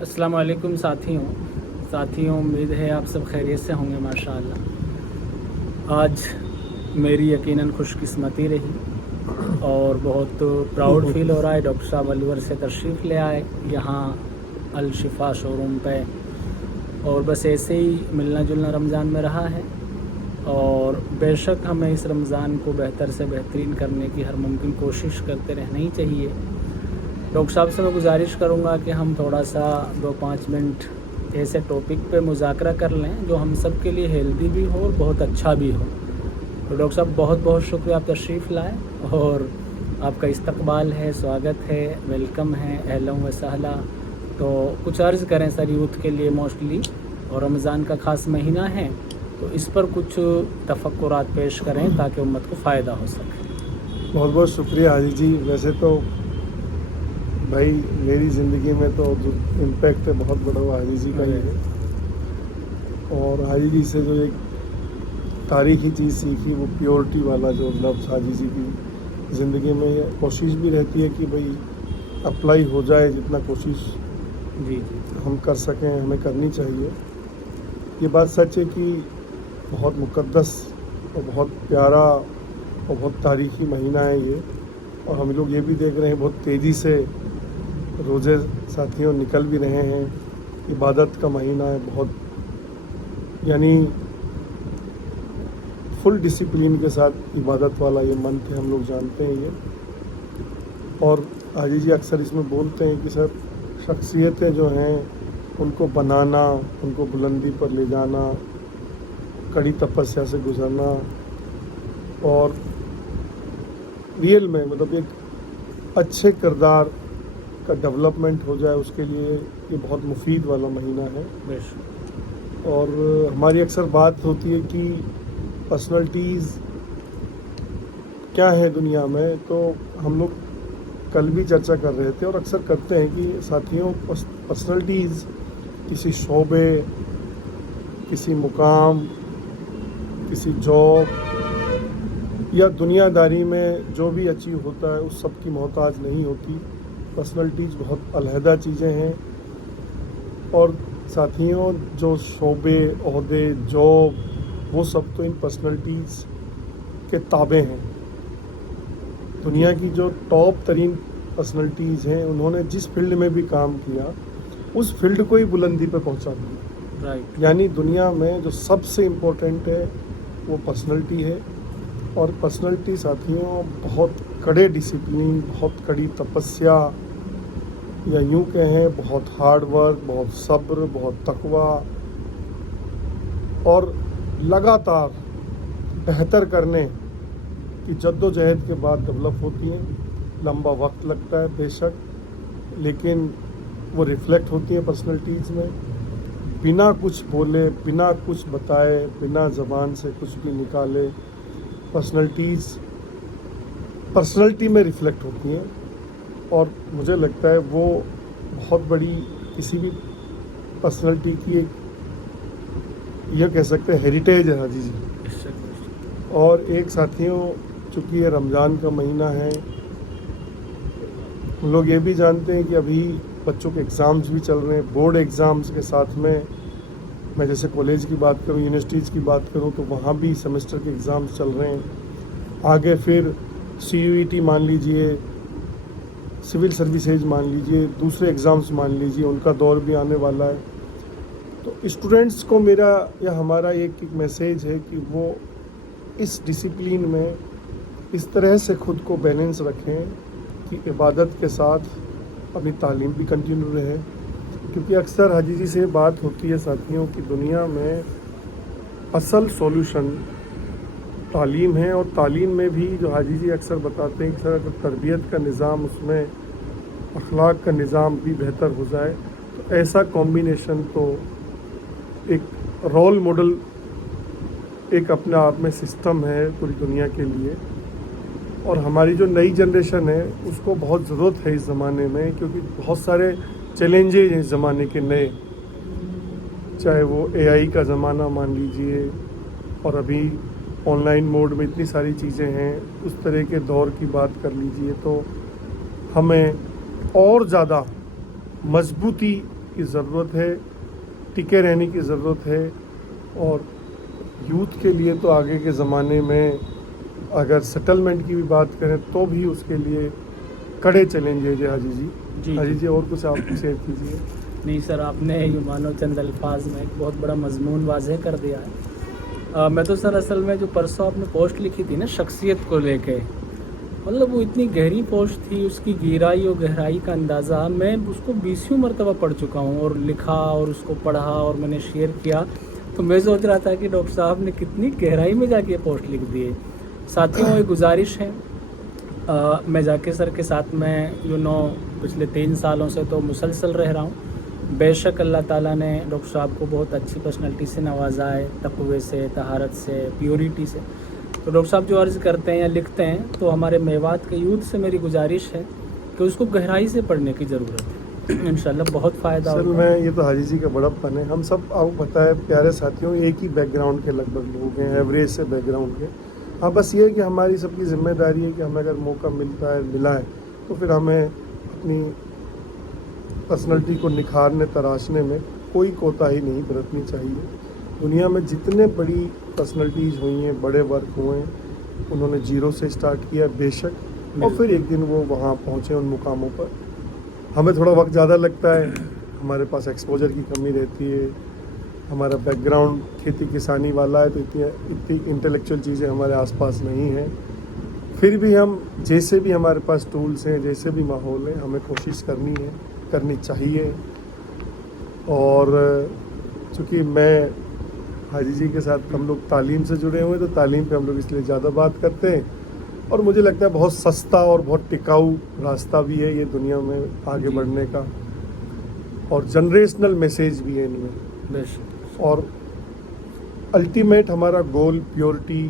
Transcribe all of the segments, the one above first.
अस्सलाम वालेकुम साथियों, उम्मीद है आप सब खैरियत से होंगे माशाअल्लाह। आज मेरी यकीनन खुशकिस्मती रही और बहुत प्राउड फील हो रहा है। डॉक्टर साहब अलवर से तशरीफ़ ले आए यहाँ अल शिफा शोरूम पे, और बस ऐसे ही मिलना जुलना रमज़ान में रहा है और बेशक हमें इस रमज़ान को बेहतर से बेहतरीन करने की हर मुमकिन कोशिश करते रहना ही चाहिए। डॉक्टर साहब से मैं गुजारिश करूँगा कि हम थोड़ा सा 2-5 मिनट ऐसे टॉपिक पे मुज़ाकरा कर लें जो हम सब के लिए हेल्दी भी हो और बहुत अच्छा भी हो। तो डॉक्टर साहब बहुत बहुत शुक्रिया, आप तशरीफ़ लाए और आपका इस्तकबाल है, स्वागत है, वेलकम है, अहला व सहला। तो कुछ अर्ज़ करें सर यूथ के लिए मोस्टली, और रमज़ान का ख़ास महीना है तो इस पर कुछ तफक्कुरात पेश करें ताकि उम्मत को फ़ायदा हो सके। बहुत बहुत शुक्रिया हाजी जी। वैसे तो भाई मेरी ज़िंदगी में तो जो इम्पैक्ट है बहुत बड़ा हुआ हाजी जी का ही है, और हाजी जी से जो एक तारीख़ी चीज़ सीखी वो प्योरिटी वाला जो लफ्ज़ हाजी जी की ज़िंदगी में ये कोशिश भी रहती है कि भाई अप्लाई हो जाए, जितना कोशिश जी हम कर सकें हमें करनी चाहिए। ये बात सच है कि बहुत मुक़द्दस और बहुत प्यारा और बहुत तारीख़ी महीना है ये, और हम लोग ये भी देख रहे हैं बहुत तेज़ी से रोज़े साथियों निकल भी रहे हैं। इबादत का महीना है, बहुत यानी फुल डिसिप्लिन के साथ इबादत वाला ये मंथ है, हम लोग जानते हैं ये। और हाजी जी अक्सर इसमें बोलते हैं कि सर शख्सियतें जो हैं उनको बनाना, उनको बुलंदी पर ले जाना, कड़ी तपस्या से गुजरना और रियल में मतलब एक अच्छे किरदार का डेवलपमेंट हो जाए, उसके लिए ये बहुत मुफीद वाला महीना है। और हमारी अक्सर बात होती है कि पर्सनैलिटीज़ क्या है दुनिया में, तो हम लोग कल भी चर्चा कर रहे थे और अक्सर करते हैं कि साथियों पर्सनैलिटीज़ किसी शोबे, किसी मुकाम, किसी जॉब या दुनियादारी में जो भी अचीव होता है उस सब की मोहताज नहीं होती। पर्सनैलिटीज़ बहुत अलहदा चीज़ें हैं, और साथियों जो शोबे, ओहदे, जॉब, वो सब तो इन पर्सनैलिटीज़ के ताबे हैं। दुनिया की जो टॉप तरीन पर्सनैलिटीज़ हैं उन्होंने जिस फील्ड में भी काम किया उस फील्ड को ही बुलंदी पे पहुंचा दिया। राइट। यानी दुनिया में जो सबसे इम्पोर्टेंट है वो पर्सनैलिटी है, और पर्सनैलिटी साथियों बहुत कड़े डिसिप्लिन, बहुत कड़ी तपस्या, या यूँ कहें बहुत हार्ड वर्क, बहुत सब्र, बहुत तकवा और लगातार बेहतर करने की जद्दोजहद के बाद डेवलप होती हैं। लंबा वक्त लगता है बेशक, लेकिन वो रिफ्लेक्ट होती हैं पर्सनैलिटीज़ में। बिना कुछ बोले, बिना कुछ बताए, बिना ज़बान से कुछ भी निकाले पर्सनैलिटी में रिफ्लेक्ट होती हैं, और मुझे लगता है वो बहुत बड़ी किसी भी पर्सनैलिटी की एक ये कह सकते हैं हेरिटेज है हाजी जी। और एक साथियों चूँकि ये रमज़ान का महीना है, हम लोग ये भी जानते हैं कि अभी बच्चों के एग्ज़ाम्स भी चल रहे हैं। बोर्ड एग्ज़ाम्स के साथ में मैं जैसे कॉलेज की बात करूं, यूनिवर्सिटीज़ की बात करूं, तो वहाँ भी सेमेस्टर के एग्ज़ाम्स चल रहे हैं। आगे फिर CUET मान लीजिए, सिविल सर्विसेज मान लीजिए, दूसरे एग्ज़ाम्स मान लीजिए, उनका दौर भी आने वाला है। तो स्टूडेंट्स को मेरा या हमारा एक मैसेज है कि वो इस डिसिप्लिन में इस तरह से ख़ुद को बैलेंस रखें कि इबादत के साथ अपनी तालीम भी कंटिन्यू रहे। क्योंकि अक्सर हाजी जी से बात होती है साथियों कि दुनिया में असल सॉल्यूशन तालीम है, और तालीम में भी जो हाजी जी अक्सर बताते हैं कि सर अगर तरबियत का निज़ाम, उसमें अखलाक का निज़ाम भी बेहतर हो जाए तो ऐसा कॉम्बिनेशन तो एक रोल मॉडल एक अपने आप में सिस्टम है पूरी दुनिया के लिए। और हमारी जो नई जनरेशन है उसको बहुत ज़रूरत है इस ज़माने में, क्योंकि बहुत सारे चैलेंजेस हैं इस ज़माने के नए, चाहे वो AI का ज़माना मान लीजिए, और अभी ऑनलाइन मोड में इतनी सारी चीज़ें हैं, उस तरह के दौर की बात कर लीजिए। तो हमें और ज़्यादा मजबूती की ज़रूरत है, टिके रहने की ज़रूरत है। और यूथ के लिए तो आगे के ज़माने में अगर सेटलमेंट की भी बात करें तो भी उसके लिए कड़े चैलेंजेज है। हाजी जी, हाजी जी और कुछ आप शेयर कीजिए। नहीं सर, आपने ये मानो चंद अल्फाज में एक बहुत बड़ा मजमून वाज़ेह कर दिया है। मैं तो सर असल में जो परसों आपने पोस्ट लिखी थी ना शख्सियत को लेके, मतलब वो इतनी गहरी पोस्ट थी, उसकी गहराई और गहराई का अंदाज़ा मैं उसको 20 मरतबा पढ़ चुका हूँ और लिखा और उसको पढ़ा और मैंने शेयर किया। तो मैं सोच रहा था कि डॉक्टर साहब ने कितनी गहराई में जाके पोस्ट लिख दी है। साथियों, एक गुजारिश है, मैं जाके सर के साथ में पिछले 3 सालों से तो मुसलसल रह रहा हूँ। बेशक अल्लाह ताला ने डॉक्टर साहब को बहुत अच्छी पर्सनैलिटी से नवाजा है, तक़वे से, तहारत से, प्योरिटी से। तो डॉक्टर साहब जो अर्ज़ करते हैं या लिखते हैं, तो हमारे मेवात के यूथ से मेरी गुजारिश है कि उसको गहराई से पढ़ने की ज़रूरत है। इंशाल्लाह बहुत फ़ायदा सर होगा। मैं ये तो हाजी जी का बड़प्पन है। हम सब आपको पता है प्यारे साथियों, एक ही बैकग्राउंड के लगभग लोग हैं, एवरेज से बैकग्राउंड के। हाँ, बस ये है कि हमारी सबकी जिम्मेदारी है कि हमें अगर मौका मिला है तो फिर हमें अपनी पर्सनैलिटी को निखारने तराशने में कोई कोताही नहीं बरतनी चाहिए। दुनिया में जितने बड़ी पर्सनैलिटीज़ हुई हैं, बड़े वर्क हुए हैं, उन्होंने जीरो से स्टार्ट किया बेशक, और फिर एक दिन वो वहाँ पहुँचे उन मुकामों पर। हमें थोड़ा वक्त ज़्यादा लगता है, हमारे पास एक्सपोजर की कमी रहती है, हमारा बैकग्राउंड खेती किसानी वाला है, तो इतनी इंटेलेक्चुअल चीज़ें हमारे आसपास नहीं हैं। फिर भी हम जैसे भी हमारे पास टूल्स हैं, जैसे भी माहौल है, हमें कोशिश करनी चाहिए। और चूँकि मैं हाजी जी के साथ हम लोग तालीम से जुड़े हुए हैं, तो तालीम पे हम लोग इसलिए ज़्यादा बात करते हैं। और मुझे लगता है बहुत सस्ता और बहुत टिकाऊ रास्ता भी है ये दुनिया में आगे बढ़ने का, और जनरेशनल मैसेज भी है इनमें। और अल्टीमेट हमारा गोल प्योरिटी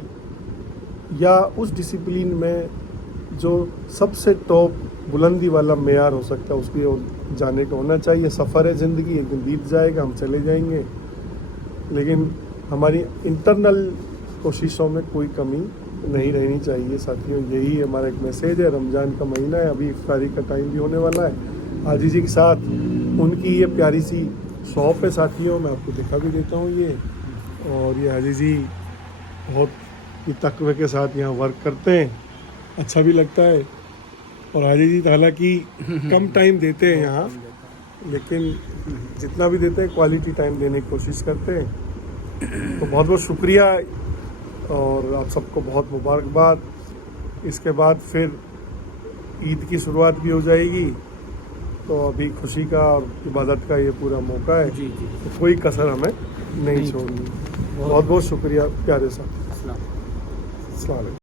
या उस डिसिप्लिन में जो सबसे टॉप बुलंदी वाला मेयार हो सकता है उसकी ओर जाने का होना चाहिए। सफ़र है ज़िंदगी, एक दिन बीत जाएगा, हम चले जाएंगे, लेकिन हमारी इंटरनल कोशिशों में कोई कमी नहीं रहनी चाहिए। साथियों, यही हमारा एक मैसेज है। रमज़ान का महीना है, अभी इफ्तारी का टाइम भी होने वाला है। हाजी जी के साथ उनकी ये प्यारी सी शॉप है साथियों, मैं आपको दिखा भी देता हूँ ये। और ये हाजी जी बहुत ही तक़वे के साथ यहाँ वर्क करते हैं, अच्छा भी लगता है। और हाजी जी हालांकि कम टाइम देते हैं यहाँ, लेकिन जितना भी देते हैं क्वालिटी टाइम देने की कोशिश करते हैं। तो बहुत बहुत शुक्रिया, और आप सबको बहुत मुबारकबाद। इसके बाद फिर ईद की शुरुआत भी हो जाएगी, तो अभी खुशी का और इबादत का ये पूरा मौका है। जी जी, तो कोई कसर हमें नहीं छोड़नी। बहुत बहुत शुक्रिया प्यारे साहब। अस्सलाम। अस्सलाम वालेकुम।